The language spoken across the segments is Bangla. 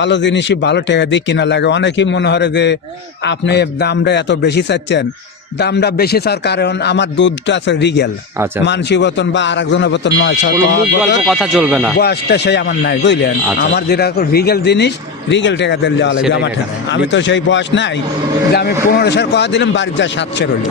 ভালো জিনিসই ভালো টাকা দিয়ে কিনা লাগে। অনেকেই মনে হয় যে আপনি দামটা এত বেশি চাচ্ছেন। দামটা বেশি চার কারণ আমার দুধটা আছে রিগেল। আচ্ছা। মানসি বেতন বা আর একজনের বেতন নয় কথা চলবে না। বয়সটা সেই আমার নাই বুঝলেন? আচ্ছা। আমার যেটা রিগেল জিনিস রিগেল টাকা দিলে লাগবে আমার। আমি তো সেই বয়স নাই যে আমি পনেরোশোর কথা দিলাম বাড়ির যা সাতশো রইল।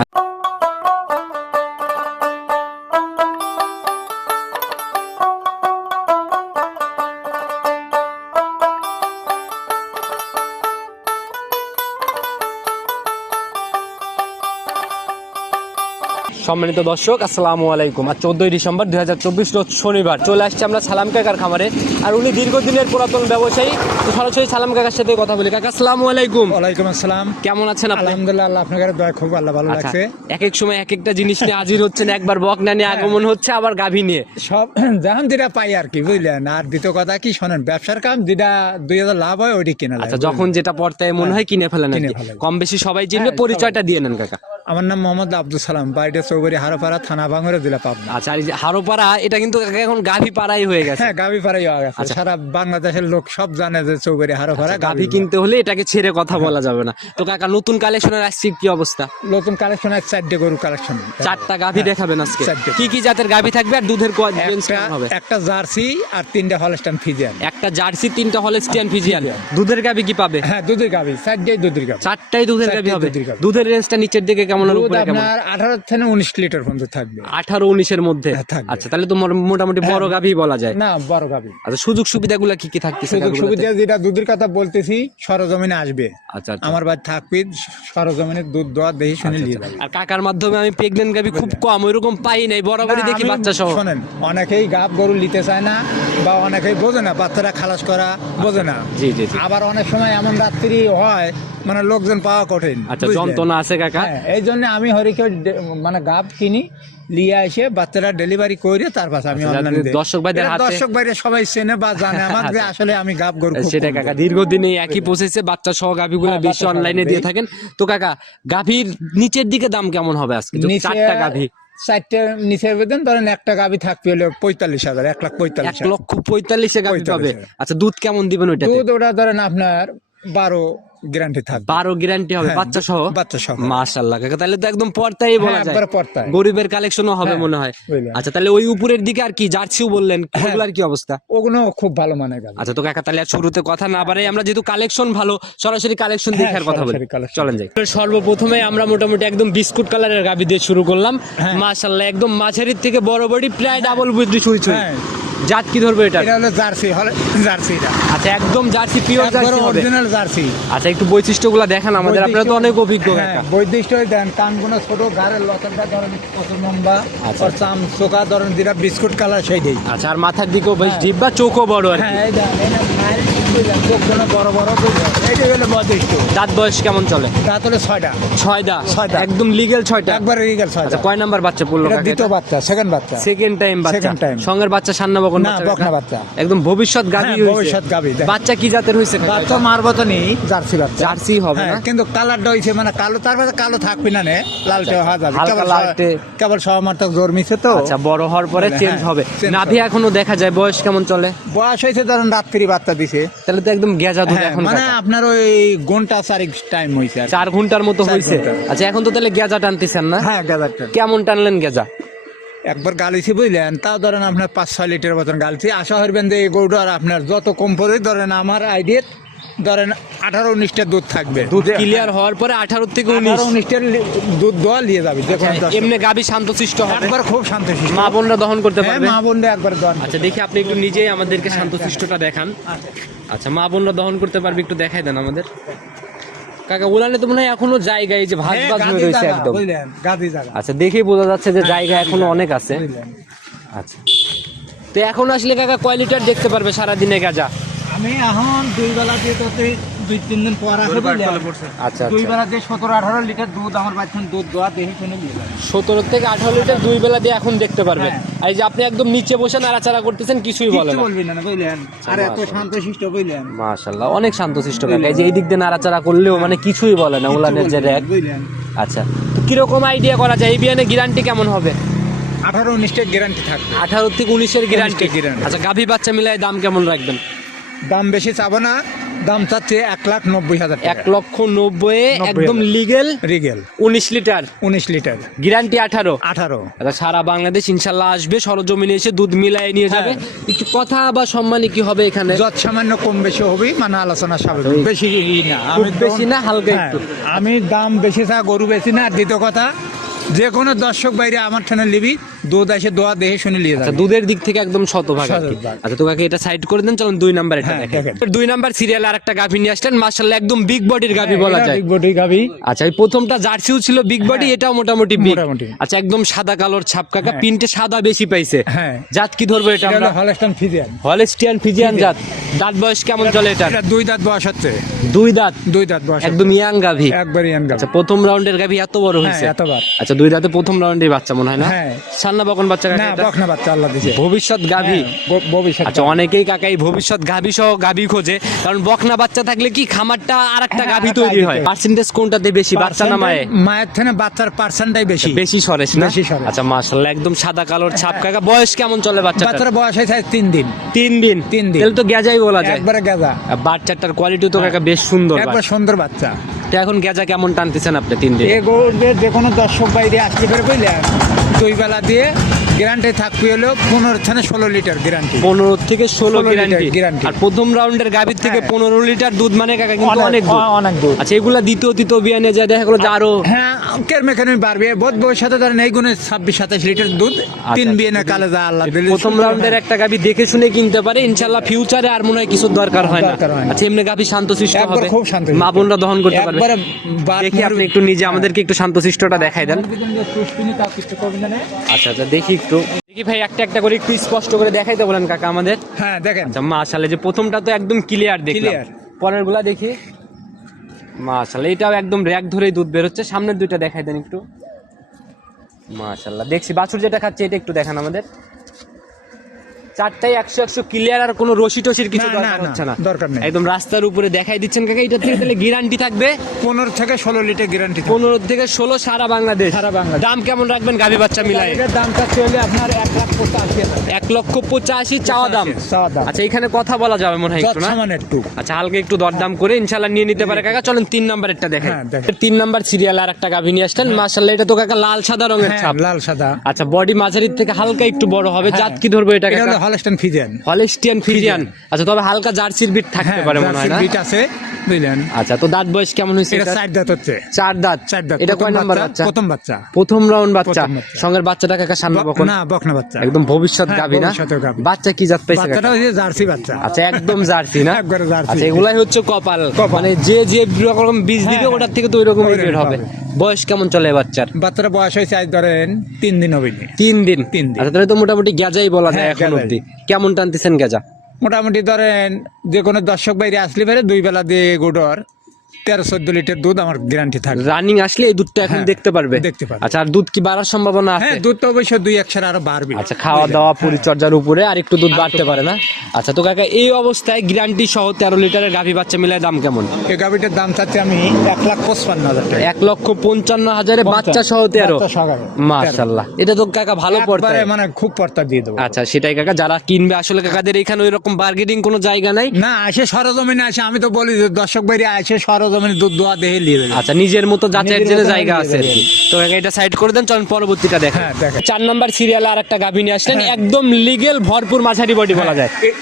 সম্মানিত দর্শক, আসসালামু আলাইকুম। আর চোদ্দই ডিসেম্বর দু হাজার চব্বিশ রোজ শনিবার। চলে আসছে আমরা সালাম কাকার খামারে আর উনি দীর্ঘদিনের পুরাতন ব্যবসায়ী সরাসরি সালাম কাকার সাথে কথা বলি। কাকা আসসালামু আলাইকুম। ওয়ালাইকুম আসসালাম। কেমন আছেন আপনি? আলহামদুলিল্লাহ আল্লাহ দয়া খুব আল্লাহ ভালো আচ্ছা, লাগছে এক এক সময় এক একটা জিনিস নিয়ে হাজির হচ্ছেন একবার বকনা নিয়ে আগমন হচ্ছে আবার গাভী নিয়ে। সব যেটা পাই আর কি বুঝলেন? আর দ্বিতীয় কথা কি শোনেন ব্যবসার কাম যেটা দুই হাজার লাভ হয় ওইটি কিনা আচ্ছা যখন যেটা পড়তায় মনে হয় কিনে ফেলেন। কম বেশি সবাই চিনবে হ্যাঁ, পরিচয়টা দিয়ে নেন কাকা। আমার নাম মোহাম্মদ আব্দুল সালাম বাড়িটা চৌবাড়ি হারোপাড়া থানা ভাঙরে জেলা পাবনা। আচ্ছা আর এই যে হারোপাড়া এটা কিন্তু কাকা এখন গাভী পাড়াই হয়ে গেছে। হ্যাঁ গাভি পাড়াই হয়ে গেছে। আচ্ছা। সারা বাংলাদেশের লোক সব জানে যে চৌবাড়ি হারোপাড়া গাভী কিনতে হলে এটাকে ছেড়ে কথা বলা যাবে না। তো কাকা নতুন কালেকশনের আসছে কি অবস্থা? নতুন কালেকশন আছে চারটে গরু কালেকশন চারটা গাভী দেখাবেন আজকে। চারটে। কি কি জাতের গাভী থাকবে আর দুধের কোয়ালিটি একটা হবে? একটা জার্সি আর তিনটে হলস্টান ফিজিয়ান। একটা জার্সি তিনটা হলস্টিয়ান ফিজিয়ান। দুধের গাভী কি পাবে? হ্যাঁ দুধের গাভি চারটেই দুধের গাভি। চারটাই দুধের চারটাই হবে? দুধের গাভী। দুধের রেঞ্জটা নিচের দিকে কেমন আর দুধ উপরে কেমন? আপনার আঠারো থেকে উনিশ লিটার পর্যন্ত থাকবে। আঠারো উনিশের মধ্যে? হ্যাঁ, থাকবে। আচ্ছা তাহলে তো মোর- মোটামুটি বড় গাভী বলা যায়। না বড় গাভি। আচ্ছা সুযোগ সুবিধাগুলো কি কি থাকতেছে সুযোগ গাভীগুলোতে? সুবিধা যেটা দুধের কথা বলতেছি সরজমিনে আসবে। আচ্ছা আচ্ছা। আমার বাড়ি থাকবি সরজমিনে দুধ দোয়া দেখি শুনে নিয়ে যাবে আর কাকার মাধ্যমে আমি প্রেগনেন্ট গাবি খুব কম ওইরকম পাই নাই বরাবরই দেখি বাচ্চা সহ। শোনেন অনেকেই গাব গরু নিতে চায় না বা অনেকেই বোঝে না বাচ্চারা খালাস করা বোঝে না। জি জি। আবার অনেক সময় এমন রাত্রি হয় মানে লোকজন পাওয়া কঠিন আচ্ছা যন্ত্রণা আছে কাকা? হ্যাঁ, এই জন্য আমি হরিকে মানে গাব কিনি লিয়ে এসে বাচ্চারা ডেলিভারি করে তার পাশে আমি আচ্ছা, দর্শক ভাইদের হাতে- দর্শক সবাই চেনে বা জানে আমার যে আসলে আমি গাব গরু সেটা কাকা দীর্ঘদিন এই একই প্রসেসে বাচ্চা সহ গাভীগুলো হ্যাঁ, বেশি অনলাইনে দিয়ে থাকেন। তো কাকা গাভীর নিচের দিকে দাম কেমন হবে আজকে? নিচে চারটা গাভী। চারটে নিচে বেতন ধরেন একটা গাবি থাকবে হলো পঁয়তাল্লিশ হাজার এক লাখ পঁয়তাল্লিশ এক লক্ষ পঁয়তাল্লিশে গাভী পাবে। আচ্ছা দুধ কেমন দিবেন ওইটাতে? দুধ ওটা ধরেন আপনার বারো গ্যারান্টি থাকবে। বারো গ্যারান্টি হবে হ্যাঁ, বাচ্চা সহ বাচ্চা সহ। মাশাল্লাহ কাকা তাহলে তো একদম পর্তাই বলা হ্যাঁ, যায়। পর্তায়। গরিবের কালেকশনও হবে হ্যাঁ, মনে হয়। আচ্ছা তাহলে ওই উপরের দিকে আর কি জার্সিও বললেন। ওগুলার কি অবস্থা? ওগুলো খুব ভালো মানের গাবি আচ্ছা তো কাকা তাহলে শুরুতে কথা না আমরা যেহেতু কালেকশন ভালো সরাসরি কালেকশন দেখার কথা বলি। চলেন যাই। সর্বপ্রথমে আমরা মোটামুটি একদম বিস্কুট কালারের গাবি দিয়ে শুরু করলাম। মাশাল্লাহ একদম মাঝারির থেকে বড় বড়ি প্রায় ডাবল বুদ্ধি ছুঁই ছুঁই। জাত কি ধরবে এটা এটা হলো জার্সি হলে জার্সি এটা আচ্ছা একদম jersey pure jersey original jersey. আচ্ছা একটু বৈশিষ্ট্যগুলো দেখান আমাদের। আপনারা তো অনেক অভিজ্ঞ হ্যাঁ, বৈশিষ্ট্য দেন কানগুলো ছোট গাড়ের লতাটা ধরেন কত লম্বা আচ্ছা। আর চাম চোখা ধরেন যেটা বিস্কুট কালার সেই দেই। আচ্ছা আর মাথার দিকেও বেশ ডিপ বা চোখও বড় আর। হ্যাঁ দাঁত বয়স কেমন চলে? দাঁত হলো ছয়টা। ছয়টা? ছয়টা। একদম লিগেল ছয়টা? একবারে ছয়টা। আচ্ছা কয় নাম্বার বাচ্চা পড়ল দ্বিতীয় বাচ্চা সেকেন্ড বাচ্চা। সেকেন্ড টাইম বাচ্চা। সঙ্গের বাচ্চা সান্না বকন না, বাচ্চা। একদম ভবিষ্যৎ হ্যাঁ, বাচ্চা কি জাতের হয়েছে? বাচ্চা নেই। জার্সি। বাচ্চা জার্সি হবে হ্যাঁ, না? কিন্তু কালারটা হইছে মানে কালো তার পাশে কালো থাকবি না নে? লালটে হওয়া যাবে হালকা লালটে। কেবল জোর মিছে তো। আচ্ছা বড় হওয়ার পরে হ্যাঁ, চেঞ্জ হবে। নাভি এখনও দেখা যায় বয়স কেমন চলে? বয়স হয়েছে ধরেন রাত্রি বাচ্চা দিছে তাহলে তো একদম গেজা দুধ হ্যাঁ, এখন মানে আপনার ওই ঘণ্টা চারিক টাইম চার ঘণ্টার মতো হয়েছে আচ্ছা এখন তো তাহলে গেজা টানতেছেন না? হ্যাঁ গাজারটা কেমন টানলেন গেজা? একবার গালিছি বুঝলেন তাও ধরেন আপনার পাঁচ ছয় লিটার মতন গালিছি। আশা করবেন যে এই গরুটা আর আপনার যত কম পড়ে ধরেন আমার আইডিয়া ধরেন আঠারো উনিশটা দুধ থাকবে। দুধ ক্লিয়ার হওয়ার পরে আঠারো থেকে উনিশ। লি- দুধ দোয়া নিয়ে যাবে যে এমনি গাভী শান্তশিষ্ট হবে। একবার খুব শান্ত শিষ্ট। মা বোনরা দহন করতে হ্যাঁ পারবে? মা বোনরা একবার দোয়া নিয়ে আচ্ছা দেখি আপনি একটু নিজেই আমাদেরকে শান্তশিষ্টটা দেখান। আচ্ছা মা বোনরা দহন করতে পারবে একটু দেখাই দেন আমাদের। কাকা উলানে তো মনে হয় এখনও জায়গায় যে ভাগ হ্যাঁ, ভাগ হয়ে রয়েছে একদম। আচ্ছা দেখেই বোঝা যাচ্ছে যে জায়গা এখনও অনেক আছে। আচ্ছা। তো এখন আসলে কাকা কয় লিটার দেখতে পারবে সারাদিনে গাজা? আমি এখন দুই বেলা দিয়ে তো দুই তিন দিন পর আছে বুঝলেন আচ্ছা দুই আচ্ছা। বেলা দিয়ে সতেরো আঠারো লিটার দুধ আমার বাচ্চা দুধ দোয়া দেখে শুনে নিয়ে যাবে। সতেরো থেকে আঠারো লিটার দুই বেলা দিয়ে এখন দেখতে পারবে হ্যাঁ। এই যে আপনি একদম নিচে বসে নাড়াচাড়া করতেছেন কিছুই বলে কিচ্ছু না। বলবি না না, বুঝলেন আর এত শান্ত শিষ্ট বুঝলেন? মাশাল্লাহ অনেক শান্তশিষ্ট কাকা। এই যে এই দিক দিয়ে নাড়াচাড়া করলেও মানে কিছুই বলে না উলানের যে র্যাক। আচ্ছা তো কীরকম আইডিয়া করা যায়? এই বিয়ানে গ্যারান্টি কেমন হবে? আঠারো উনিশটা গ্যারান্টি থাকবে। আঠারো থেকে উনিশের গ্যারান্টি। আচ্ছা গাভী বাচ্চা মিলায় দাম কেমন রাখবেন? দাম বেশি চাবো না দাম চাচ্ছে এক লাখ নব্বই হাজার এক লক্ষ নব্বই একদম। লিগেল রিগেল উনিশ লিটার উনিশ লিটার গ্যারান্টি আঠারো? আঠারো। আচ্ছা সারা বাংলাদেশ ইনশাল্লাহ আসবে সরজমিনে এসে দুধ মিলাই নিয়ে যাবে। একটু কথা বা সম্মানী কি হবে এখানে? যত সামান্য কম বেশি হবে মানে আলোচনা স্বাভাবিক বেশি না। আমি বেশি না, হালকা হ্যাঁ, একটু। আমি দাম বেশি চা গরু বেশি না দ্বিতীয় কথা যে কোনো দর্শক বাইরে আমার ঠানে নিবি দুধ এসে দোয়া দেহে শুনে নিয়ে আচ্ছা যাবে। দুধের দিক থেকে একদম শতভাগ। আচ্ছা তোকে এটা সাইড করে দেন চলুন দুই নাম্বার এটা হ্যাঁ, দেখেন। দুই নাম্বার সিরিয়াল আর একটা গাভী নিয়ে আসলেন মার্শাল্লাহ একদম বিগ বডির গাভী হ্যাঁ, বলা যায়। বডি গাবি আচ্ছা এই প্রথমটা জার্সিও ছিল বিগ বডি এটাও মোটামুটি বিগ আচ্ছা একদম সাদা কালোর ছাপ কাকা হ্যাঁ। পিনটে সাদা বেশি পাইছে। হ্যাঁ। জাত কি ধরবো এটা আমরা? হলো হলস্টান ফিজিয়ান হলেস্টিয়ান ফিজিয়ান জাত। দাঁত বয়স কেমন চলে এটা? দুই দাঁত বয়স হচ্ছে। দুই দাঁত? দুই দাঁত বয়স একদম ইয়াং গাভী। একবার ইয়ান গাবি আচ্ছা প্রথম রাউন্ডের গাভী এত বড় হ্যাঁ হয়েছে। এতবার আচ্ছা দুই দাঁতে প্রথম রাউন্ডের বাচ্চা মনে হয় না? হ্যাঁ। বকন বাচ্চা কাকা না এটা? বকনা বাচ্চা আল্লাহ দিছে। ভবিষ্যৎ গাভী। হ্যাঁ, ভবিষ্যৎ আচ্ছা অনেকেই কাকা এই ভবিষ্যৎ গাভী সহ গাভী খোঁজে কারণ বকনা বাচ্চা থাকলে কি খামারটা আর একটা হ্যাঁ, গাভী তৈরি গাভী হয়? তৈরি। পার্সেন্টেজ কোনটাতে বেশি বাচ্চা না মায়ে মায়ের? থেকে বাচ্চার পার্সেন্টটাই বেশি। বেশি সরেস না? বেশি সরেস। আচ্ছা মাশাআল্লাহ একদম সাদা কালোর ছাপ কাকা। বয়স কেমন চলে বাচ্চাটার? বাচ্চার বয়স হয়েছে তিন দিন। তিন দিন? তিন দিন। তাহলে তো গেজাই বলা যায়। একবারে গেজা। বাচ্চাটার কোয়ালিটি তো কাকা বেশ সুন্দর একবার সুন্দর বাচ্চা। তো এখন গেজা কেমন টানতেছেন আপনি তিন দিন? এ যে কোনো দর্শক বাইরে আসতে পারে বুঝলেন দুই বেলা দিয়ে গ্যারান্টি থাকবে হলো পনেরো থেকে ষোলো লিটার গ্যারান্টি। পনেরো থেকে ষোলো 16 লিটার গ্যারান্টি আর প্রথম রাউন্ডের গাভীর থেকে হ্যাঁ। পনেরো লিটার দুধ মানে কাকা কিন্তু অনেক অনেক দুধ। আচ্ছা এগুলা দ্বিতীয় তৃতীয় বিয়ানে যায় দেখা গেলো যে আরও হ্যাঁ কেরমে কেরমে বাড়বে? বোধ বউর সাথে ধরেন এই গুণে ছাব্বিশ সাতাশ লিটার দুধ তিন আচ্ছা। বিয়ে না কালে যা আল্লাহ দিলে প্রথম রাউন্ডের একটা গাভী দেখে শুনে কিনতে পারে। ইনশাল্লাহ ফিউচারে আর মনে হয় কিছু দরকার হয় না। আচ্ছা এমনি গাভী শান্তশিষ্ট একবার হবে। খুব শান্তশিষ্ট। মা বোনরা দহন করতে পারবে। দেখি আপনি একটু নিজে আমাদেরকে একটু শান্তশিষ্টটা দেখাই দেন। আচ্ছা আচ্ছা দেখি। একটু। দেখি ভাই একটা একটা করে একটু স্পষ্ট করে দেখাইতে বলেন কাকা আমাদের। হ্যাঁ দেখেন। মাশালে যে প্রথমটা তো একদম ক্লিয়ার দেখলাম। ক্লিয়ার পরেরগুলা দেখি। মাশাআল্লাহ এটাও একদম র্যাক ধরেই দুধ বেরোচ্ছে সামনের দুইটা দেখাই দেন একটু। মাসাল্লাহ দেখছি বাছুর যেটা খাচ্ছে এটা একটু দেখান আমাদের। চারটাই একশো একশো ক্লিয়ার আর কোনো রশি টসির কিছু দরকার হচ্ছে না। দরকার নেই। একদম রাস্তার উপরে দেখাই দিচ্ছেন কাকা এটা থেকে তাহলে গ্যারান্টি থাকবে? পনেরো থেকে ষোলো লিটার গ্যারান্টি পনেরো থেকে ষোলো সারা বাংলাদেশ। সারা বাংলাদেশ। দাম কেমন রাখবেন গাভী বাচ্চা মিলাই দামটা চলে আপনার এক লাখ পঁচাশি এক লক্ষ পঁচাশি চাওয়া দাম। আচ্ছা এখানে কথা বলা যাবে মনে হয় একটু না? একটু। আচ্ছা হালকা একটু দরদাম করে ইনশাল্লাহ নিয়ে নিতে পারে কাকা। চলেন তিন নাম্বারেরটা দেখেন হ্যাঁ, দেখেন। তিন নাম্বার সিরিয়াল আর একটা গাভী নিয়ে আসলেন। মাশাল্লাহ এটা তো কাকা লাল সাদা রঙের হ্যাঁ, ছাপ। লাল সাদা। আচ্ছা বডি মাঝারির থেকে হালকা একটু বড় হবে। হ্যাঁ। জাত কি ধরবো এটা কাকা? হলস্টান ফিজিয়ান হলেস্টিয়ান ফিজিয়ান আচ্ছা তবে হালকা জার্সির বিট থাকতে হ্যাঁ পারে মনে হয় না? বিট আছে বুঝলেন। আচ্ছা তো দাঁত বয়স কেমন হয়েছে এটা? চার দাঁত হচ্ছে। চার দাঁত। চার দাঁত। এটা কয় নাম্বার বাচ্চা, প্রথম বাচ্চা। প্রথম রাউন্ড বাচ্চা। সঙ্গের বাচ্চাটা কাকা সামনে বকন। না বকনা বাচ্চা। একদম ভবিষ্যৎ হ্যাঁ, গাভী না? বাচ্চা কি জাত পাইছে বাচ্চাটা হচ্ছে জার্সি বাচ্চা। আচ্ছা একদম জার্সি না? একবারে জার্সি। আচ্ছা এগুলাই হচ্ছে কপাল। মানে যে যে রকম বীজ দিবে হ্যাঁ, ওটার থেকে তো ওই রকম বের হবে। বয়স কেমন চলে বাচ্চার? বাচ্চাটা বয়স হয়েছে আজ ধরেন তিন দিন হবে তিন দিন। তিন দিন। আচ্ছা তাহলে তো মোটামুটি গেজাই বলা যায় এখন অব্দি কেমন টানতেছেন গেজা? মোটামুটি ধরেন যে কোনো দর্শক বাইরে আসলে পারে দুই বেলা দিয়ে গোডর। তেরো চোদ্দ লিটার দুধ আমার গ্যারান্টি রানিং আসলে এই দুধটা এখন হ্যাঁ, দেখতে পারবে। দেখতে পারবে। আচ্ছা আর দুধ কি বাড়ার সম্ভাবনা আছে? হ্যাঁ দুধ তো অবশ্যই দুই একশো আরও বাড়বে। আচ্ছা খাওয়া দাওয়া পরিচর্যার উপরে আর একটু দুধ বাড়তে পারে না? আচ্ছা তো কাকা এই অবস্থায় গ্যারান্টি সহ তেরো লিটারের গাভী বাচ্চা মিলায় দাম কেমন? এই গাভিটার দাম চাচ্ছি আমি এক লাখ পঁচপান্ন হাজার টাকা। এক লক্ষ পঞ্চান্ন হাজারে বাচ্চা সহ তেরো? মাশাল্লাহ এটা তো কাকা ভালো পড়তে মানে খুব পর্তা দিয়ে দেবো। আচ্ছা সেটাই কাকা যারা কিনবে আসলে কাকাদের এখানে ওই রকম বার্গেনিং কোনো জায়গা নাই? না আসে সরজমিনে আসে আমি তো বলি যে দর্শক বাইরে আসে সরজমিনে দুধ দোয়া নিয়ে যাবে আচ্ছা নিজের মতো যাচাইয়ের জন্য জায়গা আছে আর কি তো এটা সাইড করে দেন চলেন পরবর্তীটা দেখেন। হ্যাঁ, দেখেন। চার নাম্বার সিরিয়ালে আর একটা গাভী নিয়ে আসলেন হ্যাঁ। একদম লিগেল ভরপুর মাঝারি বডি বলা যায়। এ-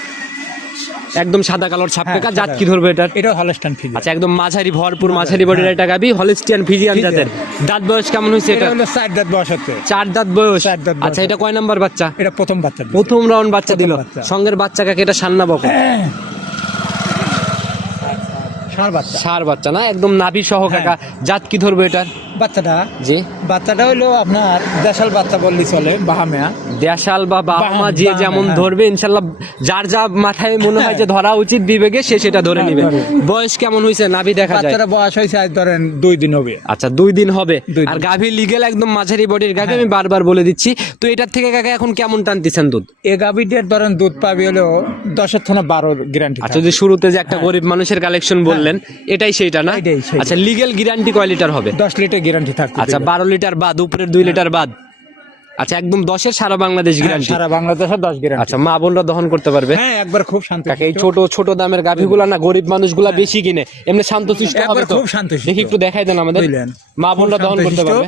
একদম সাদা কালোর ছাপ হ্যাঁ, কাকা জাত কি ধরবে এটার। এটাও হলস্টান ফিজ আচ্ছা একদম মাঝারি ভরপুর মাঝারি বডির একটা গাভী হলিস্টিয়ান ফিজিয়ান। জাতের। দাঁত বয়স কেমন হয়েছে এটা এটা হলো চার দাঁত বয়স হচ্ছে। চার দাঁত বয়স? চার দাঁত বয়স। আচ্ছা এটা কয় নাম্বার বাচ্চা? এটা প্রথম বাচ্চা প্রথম রাউন্ড বাচ্চা প্রথম দিল। বাচ্চা। সঙ্গের বাচ্চা কাকে? এটা সান্না বকন বাচ্চা। সার বাচ্চা না? একদম নাভি সহ হ্যাঁ। কাকা। জাত কি ধরবে এটার বাচ্চাটা? জি। বাচ্চাটা হলো আপনার দেশাল বাচ্চা বললি চলে বাহামেয়া দেশাল বা যে যেমন হ্যাঁ। ধরবে ইনশাল্লাহ যার যা মাথায় মনে হয় যে ধরা উচিত বিবেকে সে সেটা ধরে হ্যাঁ, নিবে। বয়স কেমন হয়েছে নাভি দেখা যায়? বাচ্চাটা বয়স হয়েছে আজ ধরেন দুই দিন হবে। আচ্ছা দুই দিন হবে। হ্যাঁ। আর গাভী লিগেল একদম মাঝারি বডির গাভী আমি বারবার বলে দিচ্ছি। তো এটার থেকে কাকা এখন কেমন টানতেছেন দুধ? এ গাভিটার ধরেন দুধ পাবি হলো দশের থানা বারো গ্যারান্টি আচ্ছা যে শুরুতে যে একটা গরিব মানুষের কালেকশন বললেন এটাই সেইটা না? হ্যাঁ। আচ্ছা লিগেল গ্যারান্টি কয় লিটার হবে? দশ লিটার গ্যারান্টি থাকবে আচ্ছা বারো লিটার বাদ উপরের দুই লিটার বাদ। আচ্ছা একদম দশের সারা বাংলাদেশ হ্যাঁ, গ্যারান্টি সারা বাংলাদেশে দশ গ্যারান্টি আচ্ছা মা বোনরা দহন করতে পারবে? হ্যাঁ একবার খুব শান্ত এই ছোট ছোট দামের গাভীগুলা না গরিব মানুষগুলা বেশি কিনে। এমনি শান্ত শিষ্ট হবে তো। খুব শান্ত দেখি একটু দেখাই দেন আমাদের? মা বোনরা দহন করতে পারবে?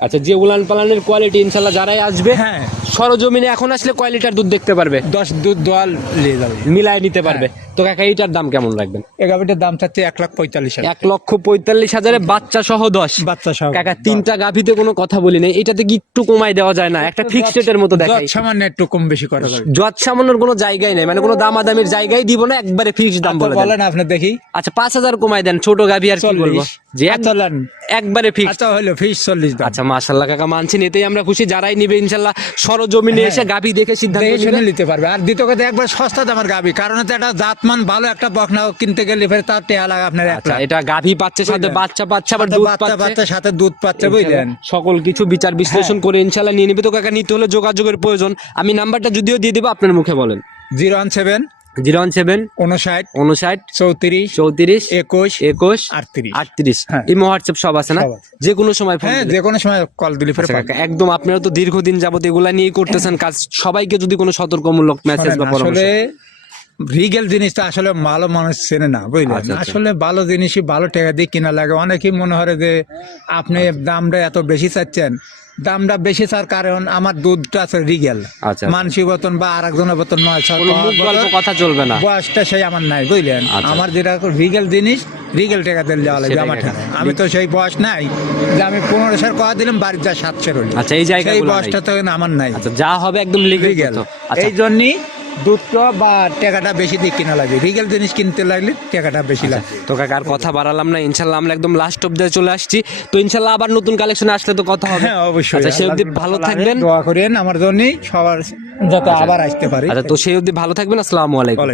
আচ্ছা যে উলান পালানের কোয়ালিটি ইনশাল্লাহ যারাই আসবে হ্যাঁ। সরজমিনে এখন আসলে কয় লিটার দুধ দেখতে পারবে? দশ দুধ দোয়াল নিয়ে যাবে। মিলায় নিতে পারবে। হ্যাঁ। তো কাকা এইটার দাম কেমন রাখবেন? এই গাভিটার দাম চাচ্ছে এক লাখ পঁয়তাল্লিশ হাজার। এক লক্ষ পঁয়তাল্লিশ হাজারে বাচ্চা সহ দশ। বাচ্চা সহ কাকা তিনটা গাভিতে কোনো কথা বলি নেই। এটাতে কি একটু কমাই দেওয়া যায় না? একটা ফিক্সড রেটের মতো দেখাই। যত সামান্য একটু কম বেশি করা যাবে। জজ সামানোর কোনো জায়গায় নেই। মানে কোনো দামাদামির জায়গায় দিব না একবারে ফিক্সড দাম বলে বলেন আপনি দেখি। আচ্ছা পাঁচ হাজার কমাই দেন ছোট গাভি আর কি বলব? যে এক- আচ্ছা একবারে ফিক্সড আচ্ছা হলো ফিস চল্লিশ দাম। আচ্ছা মাশাল্লাহ কাকা মানছেন এতেই আমরা খুশি। যারাই নিবে ইনশাল্লাহ সরজমিনে এসে গাভী দেখে সিদ্ধান্ত নিতে পারবে। আর দ্বিতীয় কথা একবার সস্তা দামের গাভী। কারণ হচ্ছে একটা জাতমান ভালো একটা বকনা কিনতে গেলে ফের তার টেয়া লাগে আপনার আচ্ছা এটা গাভী পাচ্ছে সাথে বাচ্চা বাচ্চা পাচ্ছে আবার দুধ বাচ্চা পাচ্ছে। বাচ্চা সাথে দুধ পাচ্ছে বুঝলেন? সকল কিছু বিচার বিশ্লেষণ হ্যাঁ। করে ইনশাল্লাহ নিয়ে নিবে। তো কাকা নিতে হলে যোগাযোগের প্রয়োজন। আমি নাম্বারটা যদিও দিয়ে দিব আপনার মুখে বলেন। Zero one seven zero one seven উনষাট উনষাট চৌত্রিশ চৌত্রিশ একুশ একুশ আটত্রিশ। আটত্রিশ। হ্যাঁ। ইমো হোয়াটসঅ্যাপ সব আছে না? যে কোনো সময় ফোন হ্যাঁ দিলে। যে কোনো সময় কল দিলে আচ্ছা। কাকা, একদম আপনারা তো দীর্ঘদিন যাবত এগুলা নিয়েই করতেছেন কাজ। সবাইকে যদি কোনো সতর্কমূলক মেসেজ বা পরামর্শ। আসলে রিগেল জিনিসটা আসলে ভালো মানুষ চেনে না বুঝলেন? আচ্ছা, আচ্ছা। আসলে ভালো জিনিসই ভালো টাকা দিয়ে কিনা লাগে। অনেকেই মনে হয় যে আপনি দামটা এত বেশি চাচ্ছেন? দামটা বেশি চার কারণ আমার দুধটা আছে রিগেল। আচ্ছা। মানসিক বেতন বা আর একজনের বেতন কথা চলবে না। বয়সটা সেই আমার নাই বুঝলেন? আচ্ছা। আমার যেটা রিগেল জিনিস রিগেল টাকা দিল দেওয়া লাগবে আমার। আমি তো সেই বয়স নাই যে আমি সার কথা দিলাম বাড়ির যা সাতশো। আচ্ছা, এই জায়গায় বয়সটা তো আমার নাই। আচ্ছা যা হবে একদম লিগেল আচ্ছা। এই জন্যই দুধটা বা টাকাটা বেশি দিয়ে কিনা লাগবে। রিগেল জিনিস কিনতে লাগলে টাকাটা বেশি লাগবে। তো কাকা আর কথা বাড়ালাম না ইনশাল্লাহ আমরা একদম লাস্ট অব্দি চলে আসছি। তো ইনশাল্লাহ আবার নতুন কালেকশন আসলে তো কথা হবে। হ্যাঁ অবশ্যই। আচ্ছা সেই অব্দি ভালো থাকবেন। দোয়া করেন আমার জন্য সবার যাতে আবার আসতে পারে। আচ্ছা তো সেই অব্দি ভালো থাকবেন আসসালামু আলাইকুম।